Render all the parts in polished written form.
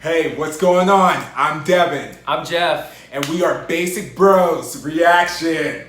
Hey, what's going on? I'm Devin. I'm Jeff. And we are Basic Bros Reaction.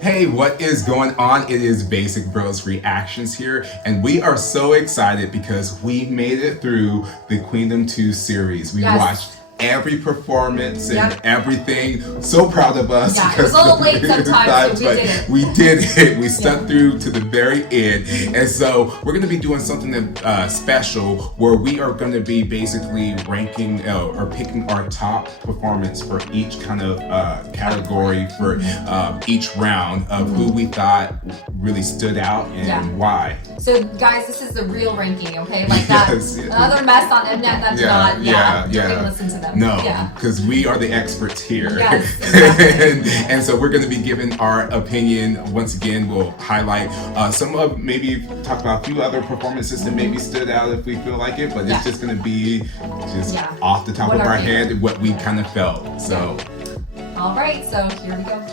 Hey, what is going on? It is Basic Bros Reactions here, and we are so excited because we made it through the Queendom 2 series. We watched every performance and everything. So proud of us. Yeah, it was a little late sometimes, but we did it. We stuck through to the very end. And so we're going to be doing something special where we are going to be basically ranking or picking our top performance for each kind of category for each round of who we thought really stood out and why. So guys, this is the real ranking, okay? Like that other mess on mnet, that's not, don't even listen to them. No, because we are the experts here. Yes, exactly. and so we're going to be giving our opinion. Once again, we'll highlight some of, maybe talk about a few other performances that maybe stood out if we feel like it, but it's just going to be just off the top of our head what we kind of felt. So, all right, so here we go.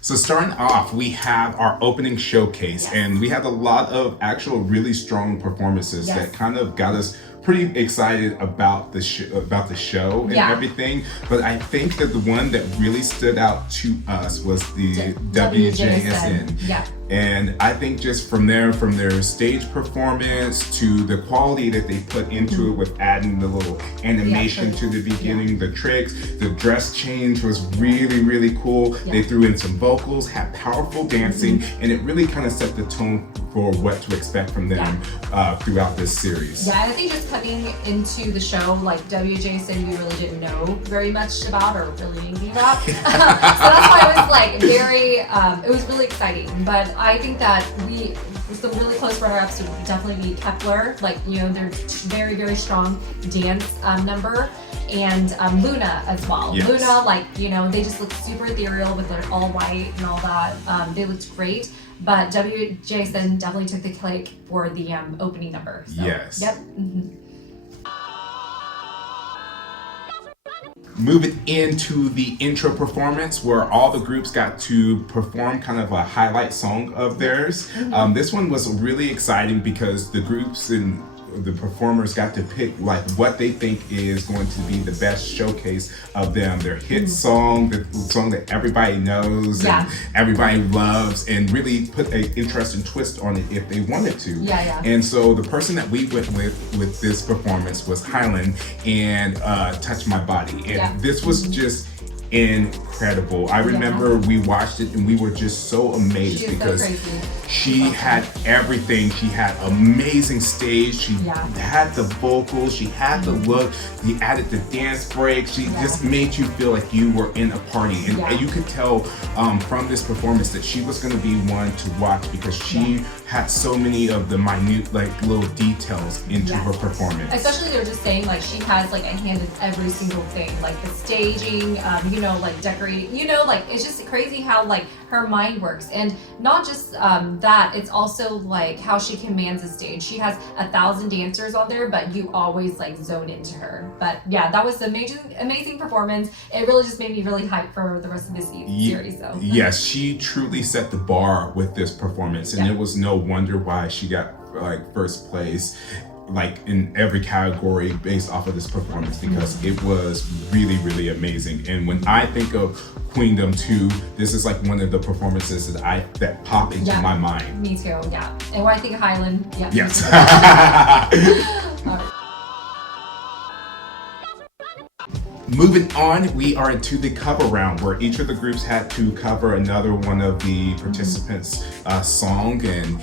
So starting off, we have our opening showcase, and we had a lot of actual really strong performances that kind of got us pretty excited about the show and everything. But I think that the one that really stood out to us was the wjsn. Yeah. And I think just from their stage performance to the quality that they put into it with adding the little animation to the beginning, the tricks, the dress change was really, really cool. They threw in some vocals, had powerful dancing, and it really kind of set the tone for what to expect from them throughout this series. Yeah, I think just coming into the show, like wjsn, we really didn't know very much about or really anything about. So that's why it was like very, it was really exciting. But I think that some really close runner-ups would definitely be Kepler, like, you know, their very, very strong dance number, and Loona as well. Yes. Loona, like, you know, they just look super ethereal with their all white and all that. They looked great, but wjsn definitely took the cake for the opening number. So, yes. Yep. Moving into the intro performance where all the groups got to perform kind of a highlight song of theirs. This one was really exciting because the groups and the performers got to pick like what they think is going to be the best showcase of them, their hit song, the song that everybody knows and everybody loves, and really put an interesting twist on it if they wanted to. And so the person that we went with this performance was Hyolyn and Touch My Body, and this was just incredible. I remember we watched it and we were just so amazed because she had everything. She had amazing stage. She had the vocals. She had the look. He added the dance break. She just made you feel like you were in a party. And you could tell from this performance that she was going to be one to watch because she had so many of the minute, like, little details into her performance. Especially they were just saying like she has like a hand in every single thing, like the staging, you know, like decorating, you know, like it's just crazy how like her mind works. And not just that, it's also like how she commands the stage. She has 1,000 dancers on there, but you always like zone into her. But yeah, that was an amazing performance. It really just made me really hyped for the rest of this series. So yes, she truly set the bar with this performance, and it was no wonder why she got like first place like in every category based off of this performance, because it was really, really amazing. And when I think of Queendom 2, this is like one of the performances that pop into my mind. Me too, yeah. And when I think of Hyolyn, yes. Moving on, we are into the cover round where each of the groups had to cover another one of the participants' song, and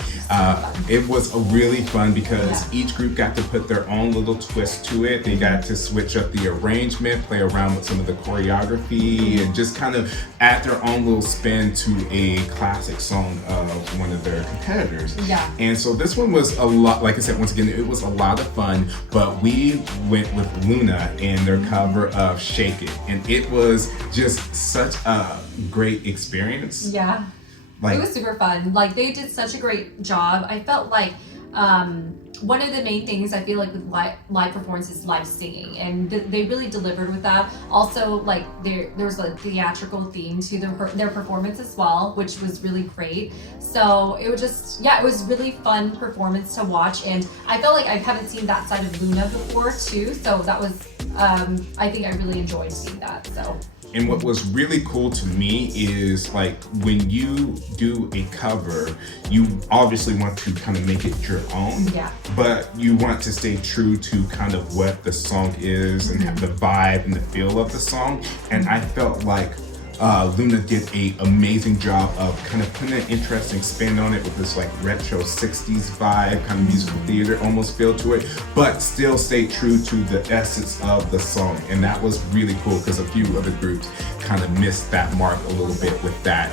it was really fun because each group got to put their own little twist to it. They got to switch up the arrangement, play around with some of the choreography, and just kind of add their own little spin to a classic song of one of their competitors. And so this one was a lot, like I said, once again, it was a lot of fun, but we went with Loona and their cover of Shake It, and it was just such a great experience. Like, it was super fun. Like, they did such a great job. I felt like one of the main things I feel like with live performance is live singing, and they really delivered with that. Also, like there's a theatrical theme to their performance as well, which was really great. So it was just, yeah, it was really fun performance to watch, and I felt like I haven't seen that side of Loona before too. So that was, I think I really enjoyed seeing that. So. And what was really cool to me is like when you do a cover, you obviously want to kind of make it your own, yeah. but you want to stay true to kind of what the song is and have the vibe and the feel of the song. And I felt like Loona did an amazing job of kind of putting an interesting spin on it with this like retro 60s vibe, kind of musical theater almost feel to it, but still stay true to the essence of the song. And that was really cool because a few other groups kind of missed that mark a little bit with that.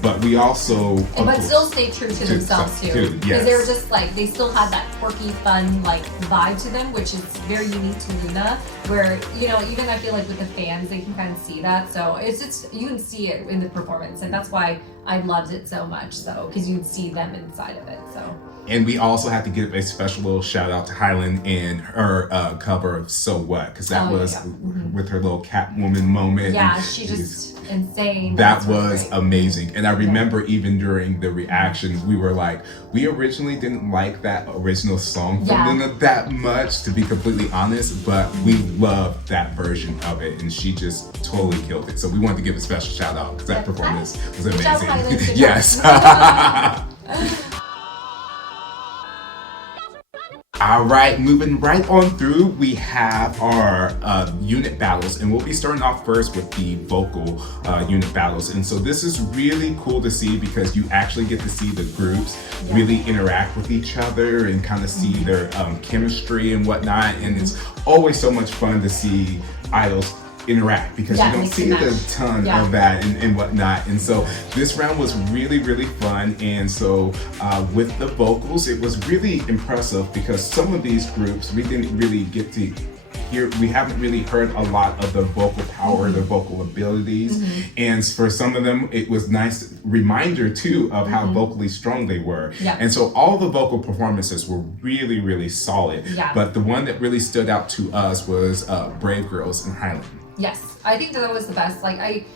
But we also... But still stay true to themselves too. Because yes. they were just like, they still had that quirky, fun like vibe to them, which is very unique to Loona, where, you know, even I feel like with the fans, they can kind of see that. So it's just, you can see it in the performance, and that's why I loved it so much, so because you can see them inside of it. So. And we also have to give a special little shout out to hyolyn and her cover of So What, because that was with her little Catwoman moment. Yeah, she just insane. That was amazing. And I remember even during the reactions, we were like, we originally didn't like that original song from Loona that much, to be completely honest, but we loved that version of it, and she just totally killed it. So we wanted to give a special shout out because that performance was amazing. Good job, hyolyn. Good yes. All right, moving right on through, we have our unit battles, and we'll be starting off first with the vocal unit battles. And so this is really cool to see because you actually get to see the groups really interact with each other and kind of see their chemistry and whatnot. And it's always so much fun to see idols interact because you don't see a ton of that and whatnot. And so this round was really, really fun. And so with the vocals, it was really impressive because some of these groups we didn't really get to hear. We haven't really heard a lot of the vocal power, the vocal abilities. And for some of them, it was nice reminder too of how vocally strong they were. And so all the vocal performances were really, really solid. But the one that really stood out to us was Brave Girls and hyolyn. Yes, I think that was the best. Like I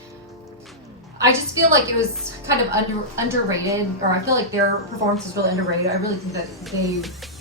just feel like it was kind of underrated, or I feel like their performance was really underrated. I really think that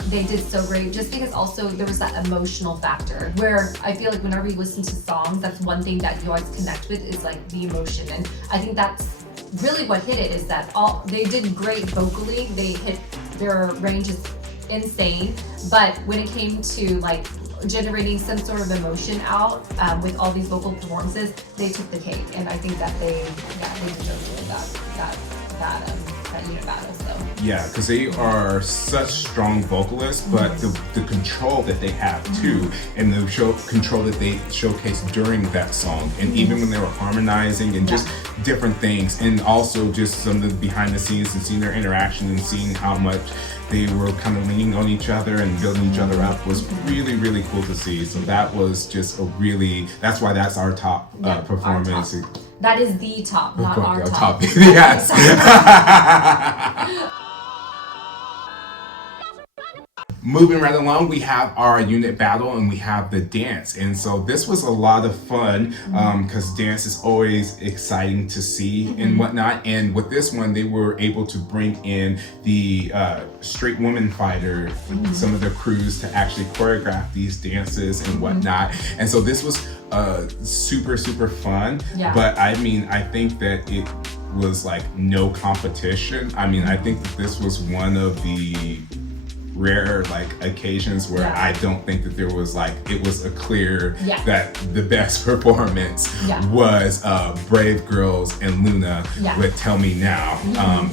they did so great, just because also there was that emotional factor where I feel like whenever you listen to songs, that's one thing that you always connect with is like the emotion. And I think that's really what hit it, is that they did great vocally. They hit their range is insane, but when it came to like generating some sort of emotion out with all these vocal performances, they took the cake, and I think that they deserved that unit battle. So yeah, because they are such strong vocalists, but the control that they have too, and the control that they showcase during that song, and even when they were harmonizing and just different things, and also just some of the behind the scenes and seeing their interaction and seeing how much they were kind of leaning on each other and building each other up was really, really cool to see. So that was just that's why that's our top performance. Our top. That is the top, not our top. Yes. Moving right along, we have our unit battle and we have the dance. And so this was a lot of fun because dance is always exciting to see and whatnot. And with this one, they were able to bring in the straight woman fighter, some of their crews, to actually choreograph these dances and whatnot. And so this was super, super fun. But I mean, I think that it was like no competition. I mean, I think that this was one of the rare like occasions where I don't think that there was like, it was a clear that the best performance was Brave Girls and Loona with Tell Me Now,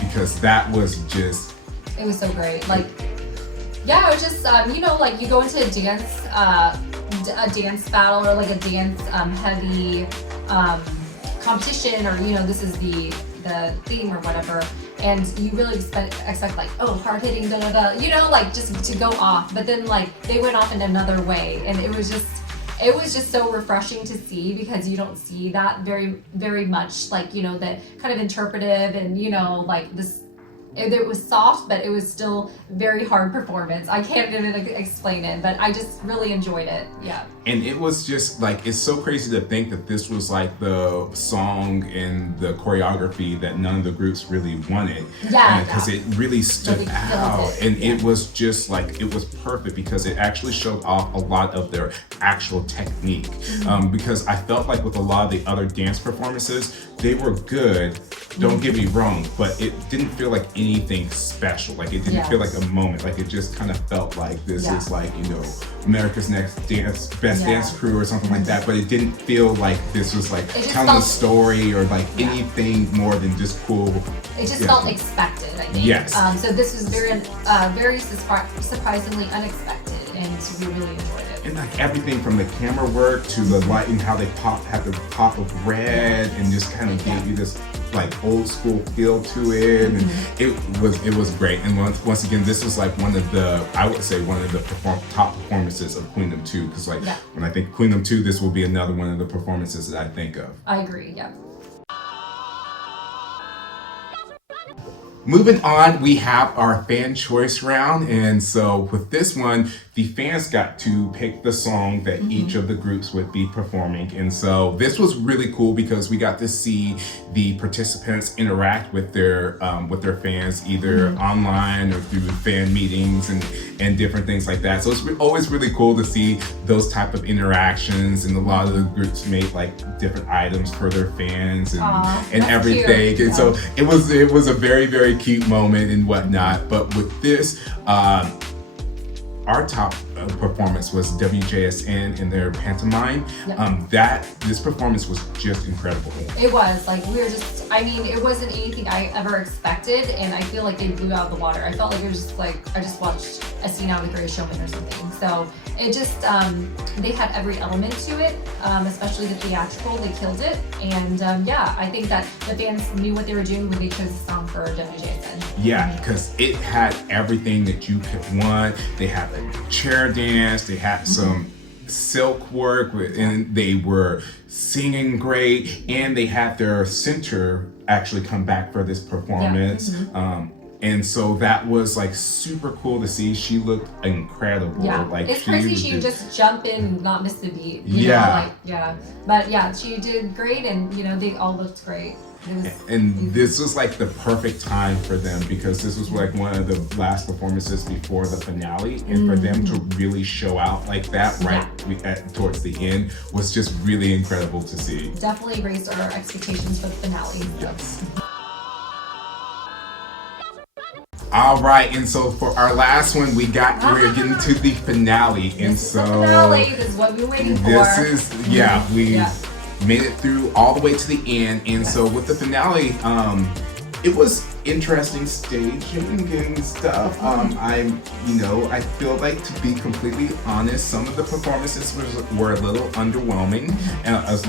because that was just, it was so great. Like it was just you know, like you go into a dance battle or like a dance heavy competition, or you know, this is the theme or whatever, and you really expect like, oh, hard hitting, you know, like just to go off, but then like they went off in another way, and it was just so refreshing to see, because you don't see that very, very much, like, you know, the kind of interpretive and, you know, like this it was soft, but it was still very hard performance. I can't even explain it, but I just really enjoyed it. Yeah. And it was just like, it's so crazy to think that this was like the song and the choreography that none of the groups really wanted. Yeah. Because it really stood Really out. killed it. And it was just like, it was perfect because it actually showed off a lot of their actual technique. Because I felt like with a lot of the other dance performances, they were good, don't get me wrong, but it didn't feel like anything special. Like it didn't feel like a moment. Like it just kind of felt like this is like, you know, America's Next Best Dance Crew or something like that. But it didn't feel like this was like telling a story or like anything more than just cool. It just felt expected, I think. Yes. So this was very surprisingly unexpected, and we really enjoyed it. And like everything from the camera work to the lighting, how they had the pop of red and just kind of gave you this like old school feel to it, and it was great. And once again, this was like one of the, I would say, one of the top performances of Queendom 2, because like when I think Queendom 2, this will be another one of the performances that I think of. I agree. Yeah. Moving on, we have our fan choice round, and so with this one, the fans got to pick the song that each of the groups would be performing. And so this was really cool because we got to see the participants interact with their fans, either online or through fan meetings and different things like that. So it's always really cool to see those type of interactions, and a lot of the groups made like different items for their fans and everything. Cute. And so it was a very, very cute moment and whatnot. But with this, our top performance was WJSN in their pantomime. This performance was just incredible. It was like, we were just, I mean, it wasn't anything I ever expected, and I feel like they blew out of the water. I felt like it was just like, I just watched a scene out of The Greatest Showman or something. So it just, they had every element to it, especially the theatrical, they killed it. And yeah, I think that the fans knew what they were doing when they chose the song for WJSN. Yeah, because it had everything that you could want. They had a chair dance, they had some silk work, and they were singing great, and they had their center actually come back for this performance. And so that was like super cool to see. She looked incredible. Yeah, like it's crazy she would just jump in and not miss the beat. You Yeah. know, like, but yeah, she did great, and you know, they all looked great. And this was like the perfect time for them, because this was like one of the last performances before the finale, and for them to really show out like that towards the end was just really incredible to see. Definitely raised our expectations for the finale. Yes. All right, and so for our last one, we're getting to the finale, and so the finale, this is what we've been waiting for. This is we made it through all the way to the end, and so with the finale, it was interesting staging and stuff. I feel like, to be completely honest, some of the performances were a little underwhelming, as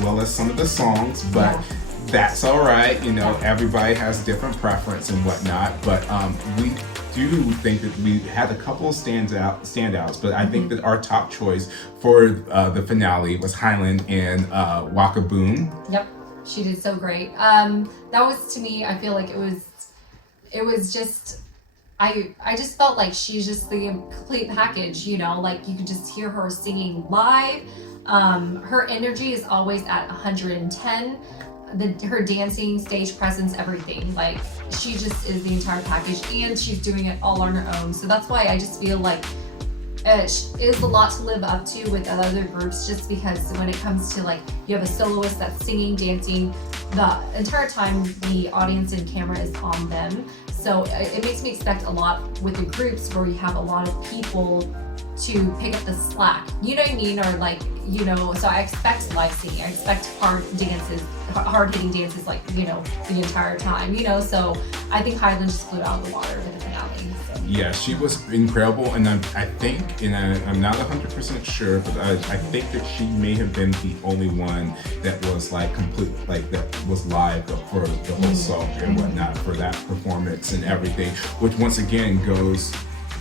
well as some of the songs, but. That's all right, you know, everybody has different preference and whatnot, but we do think that we had a couple of standouts, but I think that our top choice for the finale was Hyolyn and Waka Boom. Yep, she did so great. That was, to me, I feel like it was just, I just felt like she's just the complete package, you know, like you could just hear her singing live. Her energy is always at 110. Her dancing, stage presence, everything, like she just is the entire package, and she's doing it all on her own. So that's why I just feel like it is a lot to live up to with other groups, just because when it comes to like, you have a soloist that's singing, dancing the entire time, the audience and camera is on them. So it makes me expect a lot with the groups where you have a lot of people to pick up the slack, you know what I mean? Or like, you know, so I expect live singing, I expect hard hitting dances, like, you know, the entire time, you know, so I think Hyolyn just blew out of the water with the finale. So. Yeah, she was incredible, and I think, and I'm not 100% sure, but I think that she may have been the only one that was like complete, like that was live for the whole song and whatnot for that performance and everything, which once again goes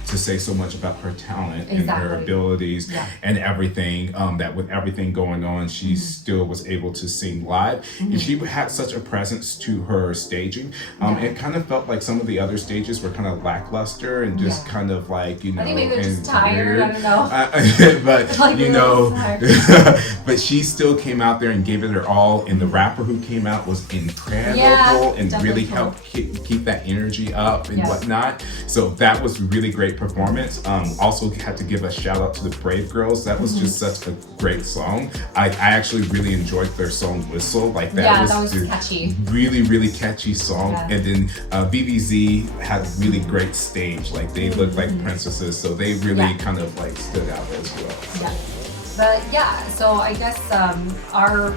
to say so much about her talent and her Exactly. abilities Yeah. and everything. That with everything going on, she still was able to sing live. And she had such a presence to her staging. It kind of felt like some of the other stages were kind of lackluster and just kind of like, you know, I think maybe they're just and tired. weird. I don't know. But Like, you we're know, tired. but she still came out there and gave it her all. And the rapper who came out was incredible and definitely really cool. helped keep that energy up and Yes. whatnot. So that was really great performance. Also had to give a shout out to the Brave Girls. That was just such a great song. I actually really enjoyed their song Whistle. Like that That was just catchy. really catchy song. Yeah. And then VVZ had really great stage. Like they looked like princesses, so they really kind of like stood out as well. Yeah. But yeah, so I guess our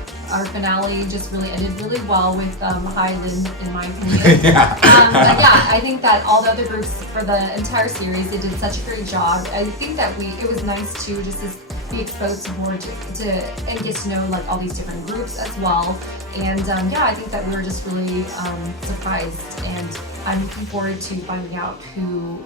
finale just really ended really well with hyolyn, in my opinion. Yeah. But yeah, I think that all the other groups for the entire series, they did such a great job. I think that it was nice to just be exposed to more to and get to know like all these different groups as well. And yeah, I think that we were just really surprised, and I'm looking forward to finding out who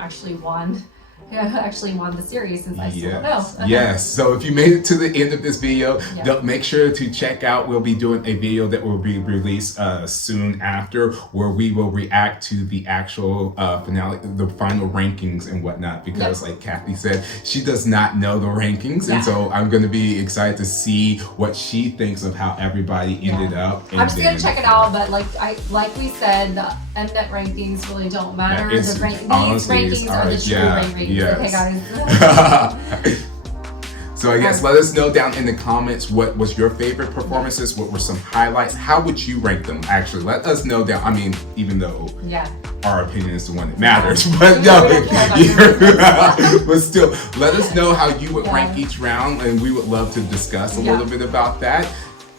actually won. Who actually won the series, since I still don't know. Yes. So if you made it to the end of this video, Yeah. don't make sure to check out. We'll be doing a video that will be released soon after, where we will react to the actual finale, the final rankings and whatnot. Because like Kathy said, she does not know the rankings, and so I'm going to be excited to see what she thinks of how everybody ended up. And I'm just gonna check it out, but like we said, the mnet rankings really don't matter. it's- These honestly, it's rankings are the true rankings. yes. Okay, guys. So I guess let us know down in the comments what was your favorite performances, what were some highlights, how would you rank them? Actually, let us know down. I mean, even though Yeah. our opinion is the one that matters, but no, We don't care about your but still, let us know how you would Yeah. rank each round, and we would love to discuss a Yeah. little bit about that.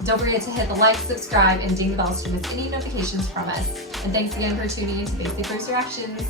Don't forget to hit the like, subscribe, and ding the bell to miss any notifications from us. And thanks again for tuning in to Basic First Reactions.